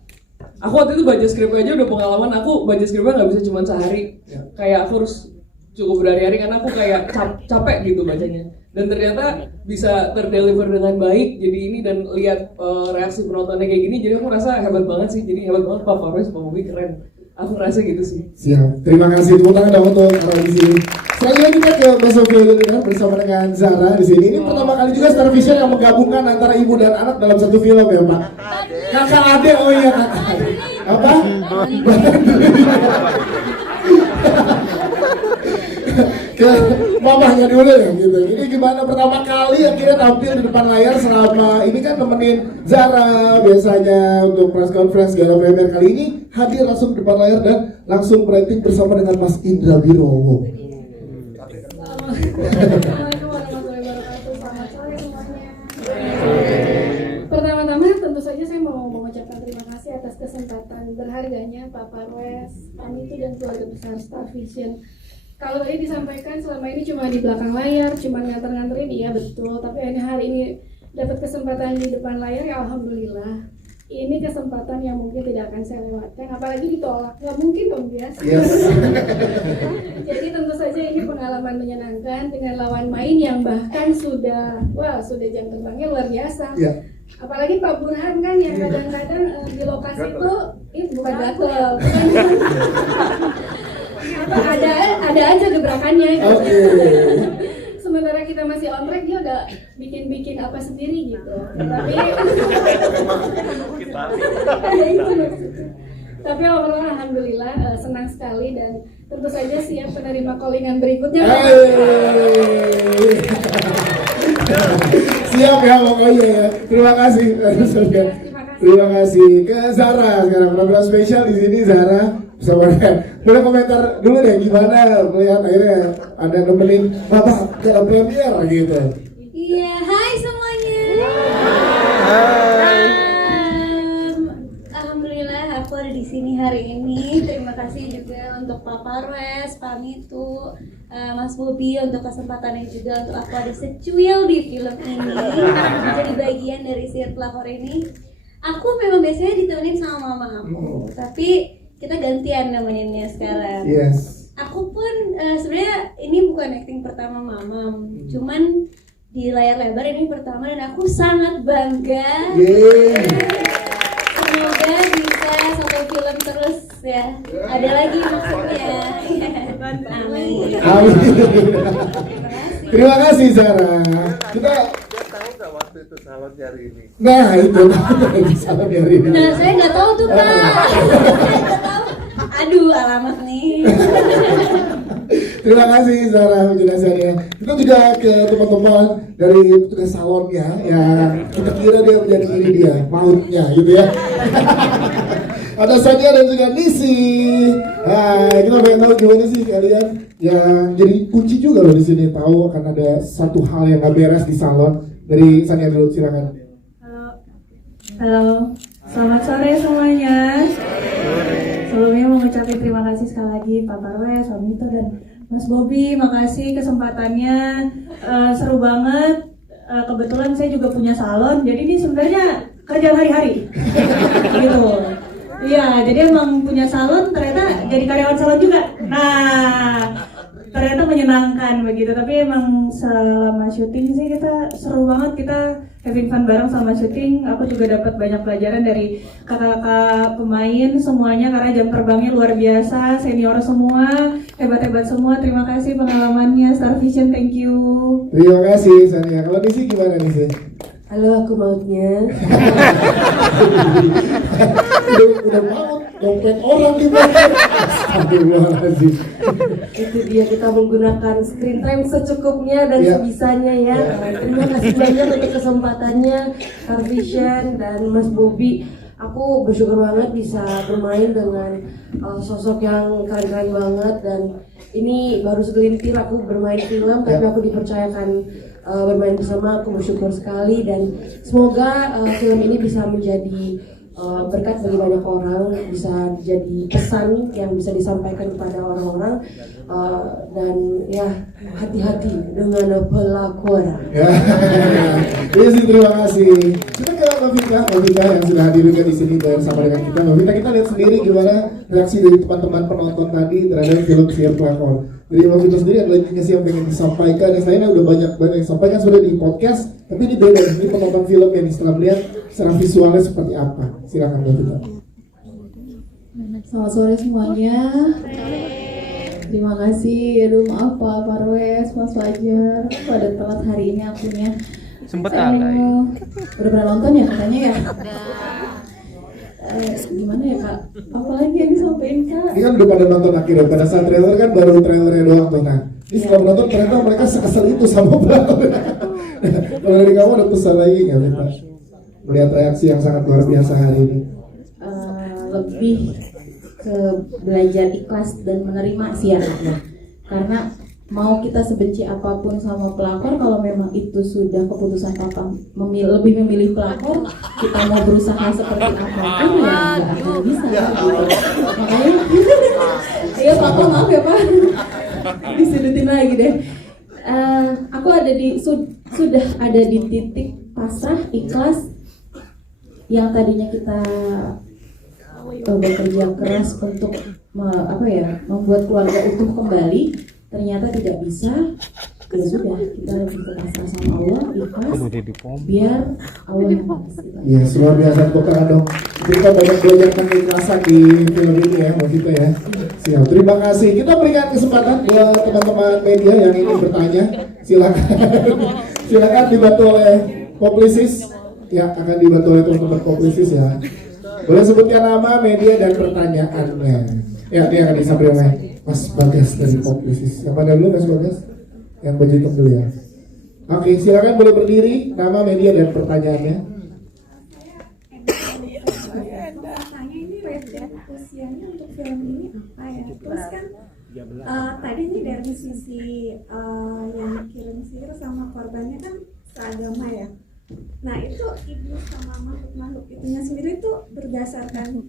Aku waktu itu baca skripnya aja udah pengalaman. Aku baca skripnya nggak bisa cuma sehari. Kayak aku harus cukup berhari-hari karena aku kayak capek gitu bacanya. Dan ternyata bisa terdeliver dengan baik jadi ini, dan lihat reaksi penontonnya kayak gini, jadi aku rasa hebat banget sih. Jadi hebat banget Pak Parwes, Pak Bobi, keren. Aku rasa gitu sih. Siap, terima kasih. Tepuk tangan dong untuk Ara di sini. Selanjutnya kita ke Mbak Sofia bersama dengan Zara di sini. Ini pertama kali juga Star Vision yang menggabungkan antara ibu dan anak dalam satu film ya Pak. Kakak adek, oh iya kakak adek. Apa? Ke mamahnya dulu ya gitu. Ini gimana pertama kali akhirnya tampil di depan layar selama ini kan nemenin Zara biasanya untuk press conference segala premier, kali ini hadir langsung di depan layar dan langsung berakting bersama dengan Mas Indra Wirowo. Assalamualaikum warahmatullahi wabarakatuh. Selamat sore semuanya. Pertama-tama tentu saja saya mau mengucapkan terima kasih atas kesempatan berharganya Pak Parwes, Pak Mitu dan keluarga besar Star Vision. Kalau tadi disampaikan selama ini cuma di belakang layar, cuma nganter-nganterin, iya betul. Tapi hari ini dapat kesempatan di depan layar, ya alhamdulillah. ini kesempatan yang mungkin tidak akan saya lewatkan, apalagi ditolak, nggak mungkin dong bias. Yes. Jadi tentu saja ini pengalaman menyenangkan dengan lawan main yang bahkan sudah jam terbangnya luar biasa. Yeah. Apalagi Pak Burhan kan yang kadang-kadang di lokasi itu bukan gatel, ada aja gebrakannya. Gitu. Sementara kita masih on track, dia udah bikin apa sendiri gitu. Tapi overall alhamdulillah senang sekali dan tentu saja siap menerima callingan berikutnya. Siap ya pokoknya ya. Terima kasih. Terima kasih ke Zara sekarang program spesial di sini Zara. Boleh komentar dulu deh gimana melihat akhirnya ada nemenin Bapak dalam premier gitu. Iya, hai semuanya. Alhamdulillah aku ada di sini hari ini. Terima kasih juga untuk Pak Parwes, Pak Mitu, Mas Bobi untuk kesempatannya juga untuk aku ada secuil di film ini menjadi bagian dari Siar Pelakor ini. Aku memang biasanya ditemenin sama mama aku, tapi kita gantian namanya sekarang. Yes. Aku pun sebenarnya ini bukan acting pertama mama, cuman di layar lebar ini pertama dan aku sangat bangga. Semoga bisa satu film terus ya. Ada lagi maksudnya. Amin. Terima kasih Zara. Kita tahu nggak waktu itu salon hari ini? Nah itu salon hari ini. Nah saya nggak tahu tuh Pak. Aduh alamat nih. Terima kasih Zara penjelasannya. Kita juga ke teman-teman dari petugas salonnya yang kita kira dia menjadi ini dia mautnya gitu ya. Ada Sania dan juga Nisi. Hai, kita pengen tahu gimana sih kalian yang jadi kunci juga loh di sini tahu akan ada satu hal yang gak beres di salon. Dari Sania dulu silakan. Halo, selamat sore semuanya. Sebelumnya mau ngucapin terima kasih sekali lagi Pak Parwes, Pak Mito dan Mas Bobi. Makasih kesempatannya, seru banget. Kebetulan saya juga punya salon, jadi ini sebenarnya kerjaan hari-hari. Gitu. Iya, jadi emang punya salon ternyata jadi karyawan salon juga. Nah, ternyata menyenangkan begitu. Tapi emang selama syuting sih kita seru banget, kita having fun bareng sama syuting. Aku juga dapat banyak pelajaran dari kakak-kakak pemain semuanya karena jam terbangnya luar biasa, senior semua, hebat-hebat semua. Terima kasih pengalamannya Star Vision, thank you. Terima kasih Sania. Kalau Nisi gimana Nisi? Halo, aku mautnya. udah maut, dompet orang di mana? Astagfirullahaladzim. Itu dia, kita menggunakan screen time secukupnya dan sebisanya ya. Terima kasih banyak untuk kesempatannya Star Vision dan Mas Bobi. Aku bersyukur banget bisa bermain dengan sosok yang keren-keren banget dan ini baru segelintir aku bermain film tapi aku dipercayakan bermain bersama. Aku bersyukur sekali dan semoga film ini bisa menjadi berkat bagi banyak orang, bisa jadi pesan yang bisa disampaikan kepada orang-orang dan ya hati-hati dengan pelakor. Iya sih, terima kasih. Kita ke Mbak Vita yang sudah hadir juga di sini bersama dengan kita. Mbak Vita, kita lihat sendiri gimana reaksi dari teman-teman penonton tadi terhadap film Siar Pelakor. Dari Mbak Vita sendiri ada lagi sih yang pengen disampaikan? Yang lainnya udah banyak yang disampaikan sudah di podcast, tapi ini beda. Ini penonton film yang setelah melihat secara visualnya seperti apa. Silakan Mbak Vita. Selamat sore semuanya. Terima kasih. Aduh maaf Pak Parwes, Mas Fajar, pada telat hari ini akunya. Sempet alay. Udah pernah nonton ya katanya ya? Gimana ya Kak? Apalagi yang disampaikan Kak? Ini kan udah pada nonton akhirnya, pada saat trailer kan baru trailernya doang tuh. Nah, ini setelah menonton ternyata mereka sekesal itu sama pelakor. Kalau dari kamu ada pesan lagi nggak Vita? Melihat reaksi yang sangat luar biasa hari ini. Lebih ke belajar ikhlas dan menerima sih ya. Karena mau kita sebenci apapun sama pelakor, kalau memang itu sudah keputusan papa lebih memilih pelakor, kita mau berusaha seperti apapun ya nggak akan bisa gitu. Makanya ya papa maaf ya pak, disudutin lagi deh. Aku ada di sudah ada di titik pasrah, ikhlas, yang tadinya kita bekerja keras untuk membuat keluarga utuh kembali, ternyata tidak bisa. Ya sudah, kita lebih ke pasrah sama Allah, ikhlas, biar Allah yang balas kita. Iya, luar biasa, tepuk tangan dong. Kita banyak belajar tentang keikhlasan di film ini ya, Mbak Vita ya. Siap, terima kasih. Kita berikan kesempatan buat teman-teman media yang ingin bertanya. Silakan dibantu oleh Publicis. Ya, akan dibantu oleh teman-teman Publicis ya. Boleh sebutkan nama, media, dan pertanyaannya. Ya, dia akan disampaikan oleh Mas Bagas dari Publicis. Yang pada dulu Mas Bagas? Yang baju hitam dulu ya. Oke, silakan boleh berdiri, nama, media, dan pertanyaannya. Tanya ini rate usianya untuk film ini apa ya? Terus kan tadi nih dari sisi yang kirim sihir sama korbannya kan seagama ya. Nah itu ibu sama makhluk-makhluk itunya sendiri tuh berdasarkan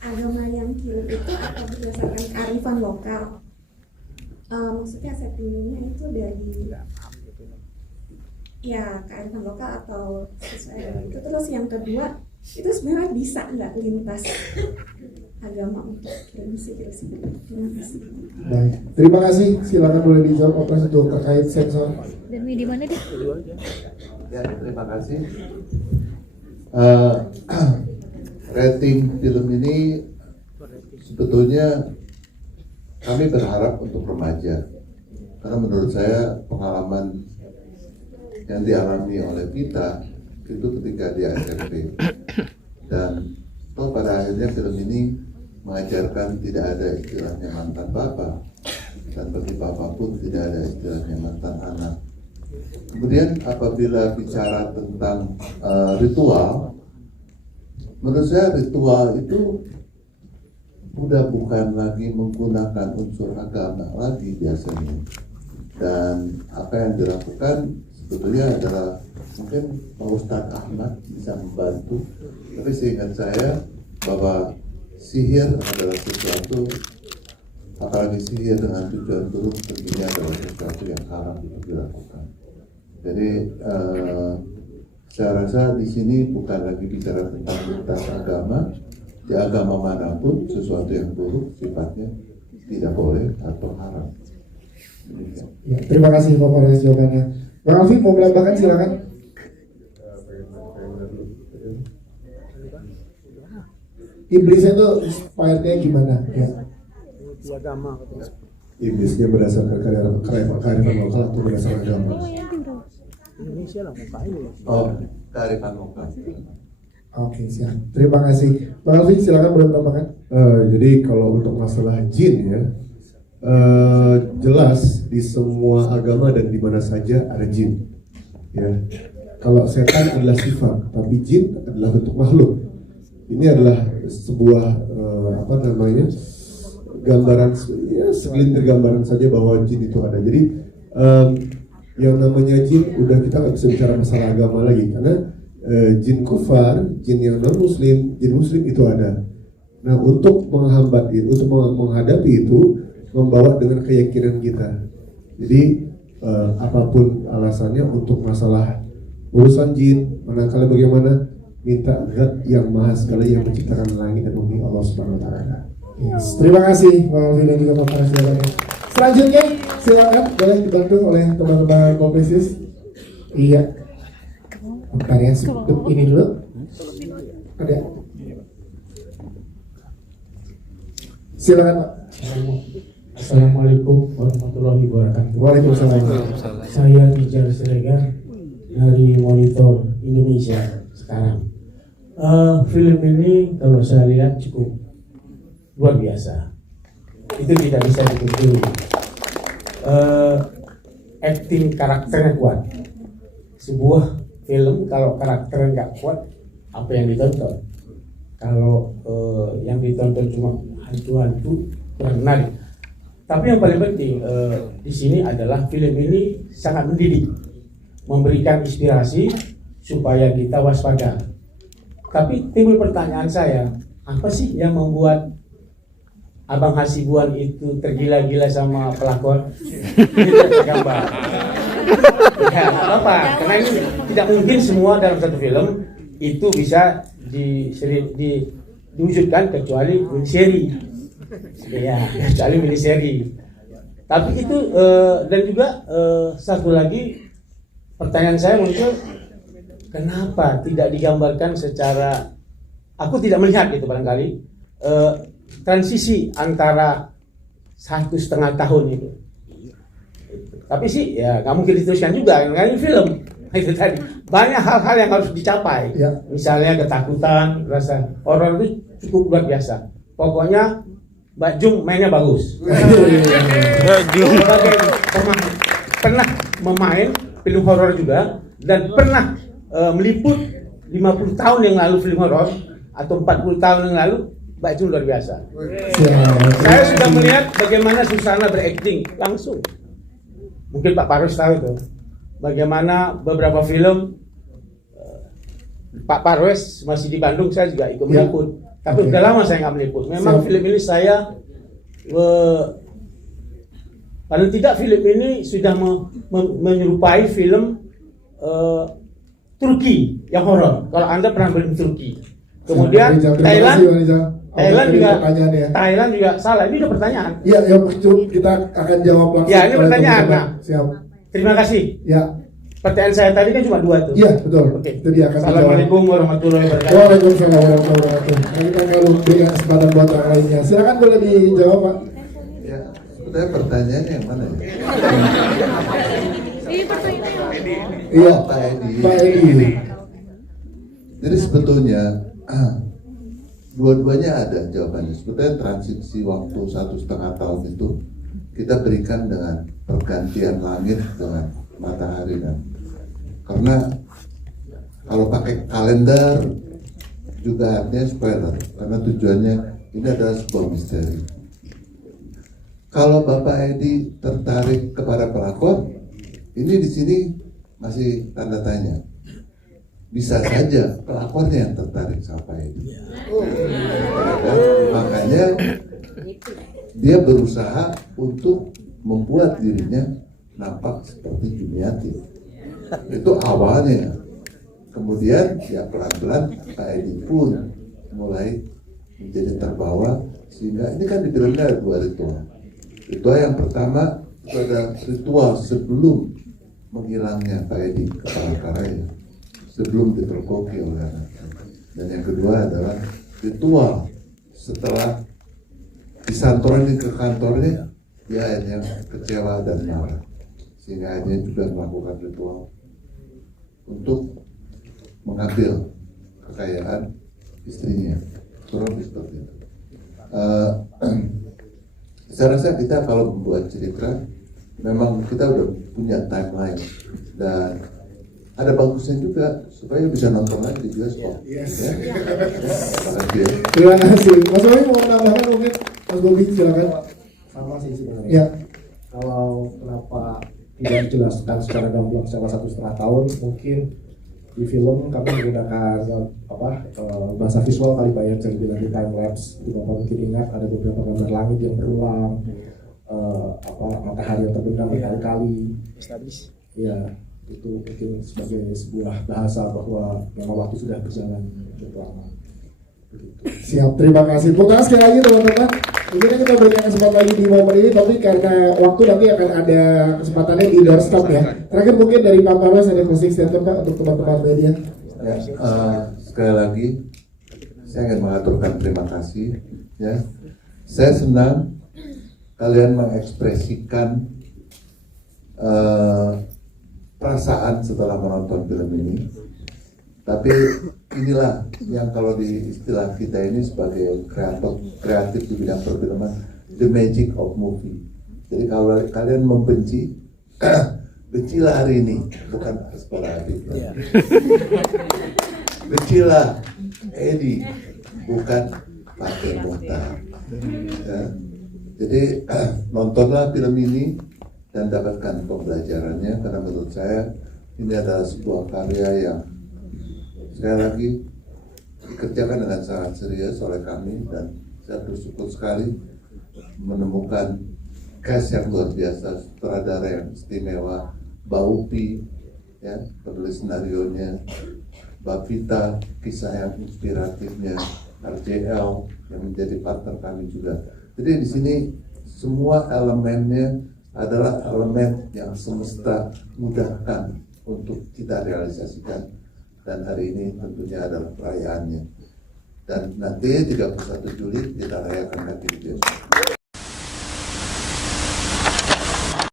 agama yang kirim itu atau berdasarkan kearifan lokal? Maksudnya settingnya itu dari ya kearifan lokal atau sesuai dengan itu. Terus yang kedua itu sebenarnya bisa nggak lintas agama untuk kirim sihir? Terima kasih. Baik, terima kasih. Silakan boleh dijawab operasi untuk terkait sensor. Dan di mana deh? Ya, terima kasih. Rating film ini sebetulnya kami berharap untuk remaja, karena menurut saya pengalaman yang dialami oleh Vita itu ketika dia SMP, dan pada akhirnya film ini mengajarkan tidak ada istilahnya mantan bapak, dan bagi bapak pun tidak ada istilahnya mantan anak. Kemudian apabila bicara tentang ritual, menurut saya ritual itu udah bukan lagi menggunakan unsur agama lagi biasanya, dan apa yang dilakukan sebetulnya adalah mungkin Pak Ustadz Ahmad bisa membantu, tapi seingat saya bahwa sihir adalah sesuatu, apalagi sihir dengan tujuan buruk, tentunya adalah sesuatu yang haram untuk dilakukan. Jadi saya rasa di sini bukan lagi bicara tentang lintas agama. Di agama manapun sesuatu yang buruk sifatnya tidak boleh atau haram. Ya, terima kasih Pak atas jawabannya. Bang Alfi mau menambahkan, silakan. Iblisnya itu inspirednya gimana? Ya. Iblisnya berdasarkan kearifan lokal atau berdasarkan agama? Oh, kearifan lokal. Oke, siap. Terima kasih. Bang Alfi, silakan boleh menambahkan. Jadi kalau untuk masalah jin ya, jelas di semua agama dan di mana saja ada jin. Ya, kalau setan adalah sifat, tapi jin adalah bentuk makhluk. Ini adalah sebuah gambaran, ya segelintir gambaran saja bahwa jin itu ada. Jadi yang namanya jin udah kita nggak bisa bicara masalah agama lagi, karena jin kufar, jin yang non muslim, jin muslim itu ada. Nah, untuk menghambat itu, untuk menghadapi itu, membawa dengan keyakinan kita. Jadi apapun alasannya untuk masalah urusan jin, manakala bagaimana, minta zat yang maha segala yang menciptakan langit dan bumi, Allah Subhanahu Wa Taala. Yes. Terima kasih Bang Alfi dan juga Pak Farah. Selanjutnya silakan boleh dibantu oleh teman-teman Publicis. Iya. Bentar ya, ini dulu. Ada. Silakan Pak. Assalamualaikum warahmatullahi wabarakatuh. Waalaikumsalam. Saya Rijar Siregar dari Monitor Indonesia sekarang. Film ini kalau saya lihat cukup luar biasa. Itu tidak bisa dipungkiri. Acting karakternya kuat. Sebuah film kalau karakternya nggak kuat, apa yang ditonton? Kalau yang ditonton cuma hantu-hantu, kurang menarik. Tapi yang paling penting di sini adalah film ini sangat mendidik, memberikan inspirasi supaya kita waspada. Tapi timbul pertanyaan saya, apa sih yang membuat Abang Hasibuan itu tergila-gila sama pelakon? Ini tergambar. Ya, nggak apa-apa, karena ini tidak mungkin semua dalam satu film itu bisa diwujudkan kecuali miniseri. Ya, kecuali miniseri. Tapi itu dan juga satu lagi pertanyaan saya muncul, kenapa tidak digambarkan secara, aku tidak melihat itu barangkali transisi antara 1,5 tahun itu. Tapi sih ya nggak mungkin diteruskan juga, kan film itu tadi banyak hal-hal yang harus dicapai. Misalnya ketakutan, rasa horor itu cukup luar biasa. Pokoknya Mbak Jung mainnya bagus. Sebagai pernah memain film horor juga dan pernah meliput 50 tahun yang lalu film horor atau 40 tahun yang lalu, Mbak Jung luar biasa. Saya sudah melihat bagaimana Susana berakting langsung. Mungkin Pak Parus tahu itu. Bagaimana beberapa film Pak Parus masih di Bandung, saya juga ikut meliput. Tapi udah lama saya nggak meliput. Memang film ini saya paling tidak film ini sudah menyerupai film Turki yang horor. Kalau Anda pernah film Turki. Kemudian Thailand juga salah. Ini udah pertanyaan. Iya, yang kita akan jawab langsung. Ya, ini pertanyaan. Nah, siap. Terima kasih. Ya. Pertanyaan saya tadi kan cuma 2 tuh. Iya, betul. Oke. Itu dia akan Assalamualaikum warahmatullahi wabarakatuh. Waalaikumsalam warahmatullahi wabarakatuh. Kita akan berikan kesempatan buat orang lainnya. Silakan boleh dijawab, Pak. Ya, sebenarnya pertanyaannya yang mana ya? Iya, Pak Edi. Pak Edi. Jadi sebetulnya dua-duanya ada jawabannya. Sebetulnya transisi waktu 1,5 tahun itu kita berikan dengan pergantian langit dengan matahari dan karena kalau pakai kalender juga artinya spoiler karena tujuannya ini adalah sebuah misteri. Kalau Bapak Edi tertarik kepada pelakor, ini di sini masih tanda tanya. Bisa saja pelakornya yang tertarik sama Pak Edi. Makanya dia berusaha untuk membuat dirinya nampak seperti Juniati. Itu awalnya. Kemudian ya pelan-pelan Pak Edi pun mulai menjadi terbawa sehingga ini kan di filmnya ada 2 ritual. Ritual yang pertama itu ada ritual sebelum menghilangnya Pak Edi ke Palangkaraya, sebelum diterkoki oleh anaknya. Dan yang kedua adalah ritual setelah disantorin ke kantornya, dia akhirnya kecewa dan marah, sehingga akhirnya juga melakukan ritual untuk mengambil kekayaan istrinya. Kurang lebih seperti itu. Saya rasa kita kalau membuat cerita, memang kita udah punya timeline dan ada bagusnya juga supaya bisa nonton lagi di bioskop. Yes. Ya. Makasih. Terima kasih. Mas Bobi mau menambahkan mungkin? Mas Bobi silakan. Sama sih sebenarnya. Ya. Kalau kenapa tidak dijelaskan secara gamblang secara 1,5 tahun, mungkin di film kami menggunakan bahasa visual kali Pak ya, saya bilang di time lapse. Jadi Bapak mungkin ingat ada beberapa gambar langit yang berulang, matahari yang terbenam berkali-kali. Ya, itu mungkin sebagai sebuah bahasa bahwa memang waktu sudah berjalan cukup lama. Siap, terima kasih. Tepuk tangan sekali lagi teman-teman. Mungkin kita berikan kesempatan lagi di momen ini, tapi karena waktu nanti akan ada kesempatannya di doorstop ya. Terakhir mungkin dari Pak Parwas ada closing statement Pak untuk teman-teman media. Ya, sekali lagi saya ingin mengaturkan terima kasih. Ya, saya senang kalian mengekspresikan perasaan setelah menonton film ini. Tapi inilah yang kalau di istilah kita ini sebagai kreatif di bidang perfilman, the magic of movie. Jadi kalau kalian membenci, bencilah hari ini, bukan Asparatif. Bencilah Edi, bukan Pak Muhtar. Ya. Jadi nontonlah film ini dan dapatkan pembelajarannya, karena menurut saya ini adalah sebuah karya yang sekali lagi dikerjakan dengan sangat serius oleh kami, dan saya bersyukur sekali menemukan cast yang luar biasa, sutradara yang istimewa, Mbak Upi, ya, penulis senarionya, Mbak Vita, kisah yang inspiratifnya, RJL yang menjadi partner kami juga. Jadi di sini semua elemennya adalah elemen yang semesta mudahkan untuk kita realisasikan, dan hari ini tentunya adalah perayaannya. Dan nanti 31 Juli kita rayakan lagi di Bios.